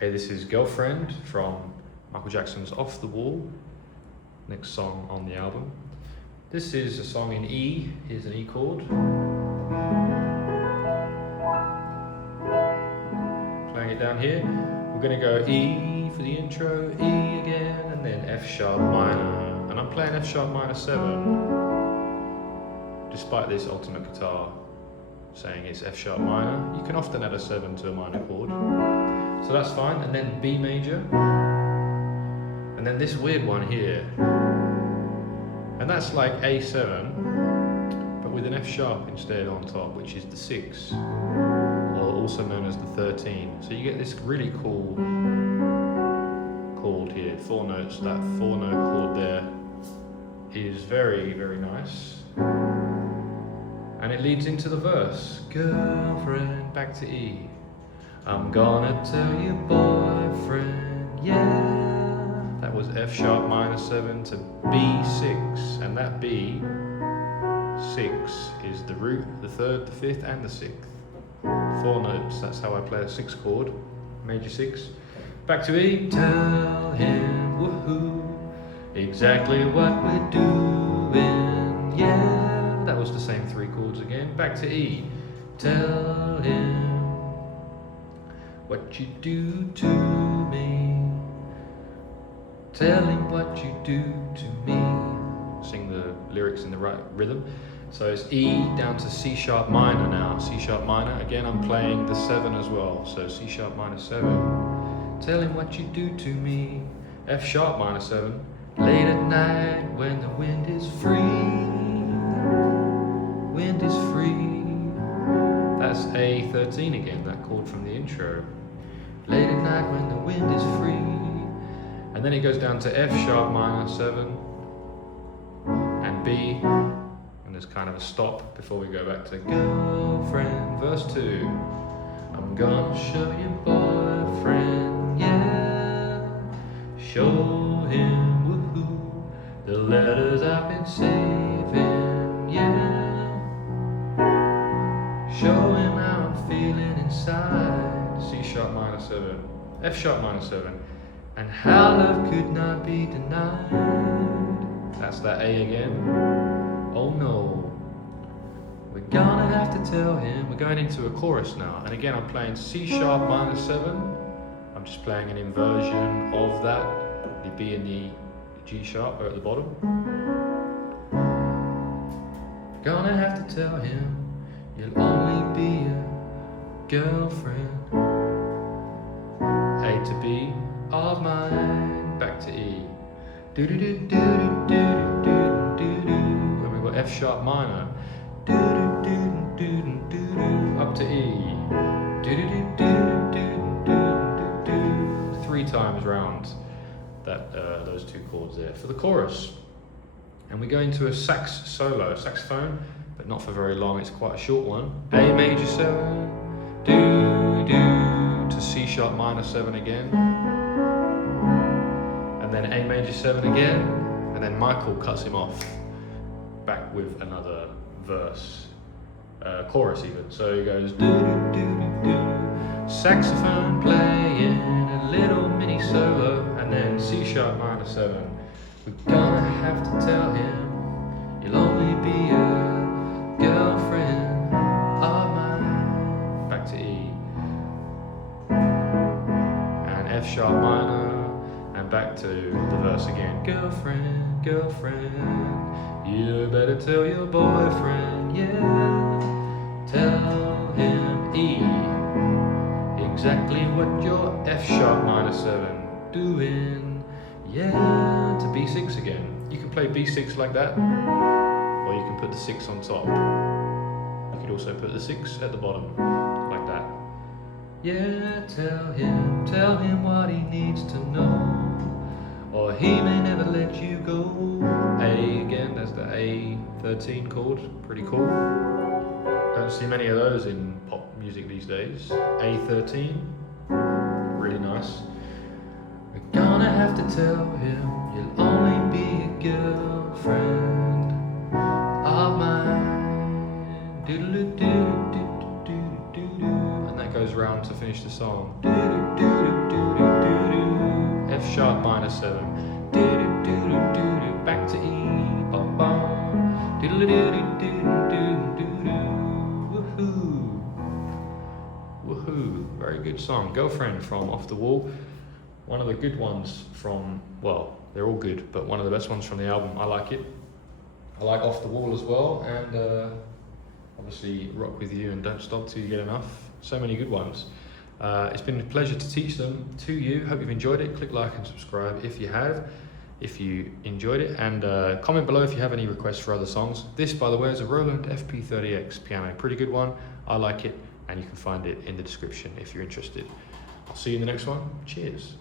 Hey, this is Girlfriend from Michael Jackson's Off the Wall, next song on the album. This is a song in E. Here's an E chord. Playing it down here. We're going to go E for the intro, E again, and then F sharp minor. And I'm playing F sharp minor 7. Despite this ultimate guitar saying it's F sharp minor, you can often add a 7 to a minor chord. So that's fine, and then B major, and then this weird one here, and that's like A7, but with an F sharp instead on top, which is the 6, or also known as the 13. So you get this really cool chord here, 4 notes. That 4-note chord there is very, very nice, and it leads into the verse. Girlfriend, back to E. I'm gonna tell you, boyfriend, yeah. That was F sharp minor 7 to B6, and that B6 is the root, the 3rd, the 5th, and the 6th. 4 notes, that's how I play a 6 chord, major 6. Back to E. Tell him, woohoo, exactly what we're doing, yeah. That was the same 3 chords again. Back to E. Tell him what you do to me. Tell him what you do to me. Sing the lyrics in the right rhythm. So it's E down to C sharp minor now. C sharp minor. Again, I'm playing the 7 as well. So C sharp minor 7. Tell him what you do to me. F sharp minor 7. Late at night when the wind is free. Wind is free. That's A13 again, that chord from the intro. Late at night when the wind is free. And then it goes down to F sharp minor 7 and B, and there's kind of a stop before we go back to girlfriend, verse 2. I'm gonna show you, boyfriend, yeah. Show him, woohoo, the letters I've been saving, yeah. Show him how I'm feeling inside. C sharp minor 7, F sharp minor 7, and how love could not be denied. That's that A again. Oh no, we're gonna have to tell him. We're going into a chorus now, and again I'm playing C sharp minor 7. I'm just playing an inversion of that. The B and the G sharp are at the bottom. Gonna have to tell him you'll only be a girlfriend. A to B of mine, back to E. Do do do do do do do do do. And we've got F sharp minor. Do do do do do do do. Up to E. Do do do do do do do do. 3 times round that those 2 chords there for the chorus. And we go into a sax solo, saxophone, but not for very long. It's quite a short one. A major 7. Do do. To C sharp minor 7 again, and then A major 7 again, and then Michael cuts him off back with another verse, chorus even. So he goes do do do do do, saxophone playing a little mini solo, and then C sharp minor 7. We're gonna have to tell him you'll only be a girlfriend of mine. Back to E. F sharp minor, and back to the verse again. Girlfriend, girlfriend, you better tell your boyfriend, yeah. Tell him E, exactly what your F sharp minor 7 doing, yeah. To B6 again. You can play B6 like that, or you can put the 6 on top. You could also put the 6 at the bottom, like that. Yeah, tell him what he needs to know, or he may never let you go. A again, that's the A13 chord, pretty cool. Don't see many of those in pop music these days. A13, really nice. We're gonna have to tell him you'll only be a girlfriend of mine. Doodle-doo-doo-doo-doo-doo-doo. And that goes round to finish the song. Doodle-doo-doo-doo-doo. minor 7. Do do do do do do. Back to E. Ba ba. Do do do do do do do. Woohoo! Woohoo! Very good song. Girlfriend from Off the Wall. One of the good ones from, well, they're all good, but one of the best ones from the album. I like it. I like Off the Wall as well, and obviously Rock With You and Don't Stop Till You Get Enough. So many good ones. It's been a pleasure to teach them to you. Hope you've enjoyed it. Click like and subscribe if you have, if you enjoyed it, and comment below if you have any requests for other songs. This, by the way, is a Roland FP-30X piano. Pretty good one. I like it, and you can find it in the description if you're interested. I'll see you in the next one. Cheers.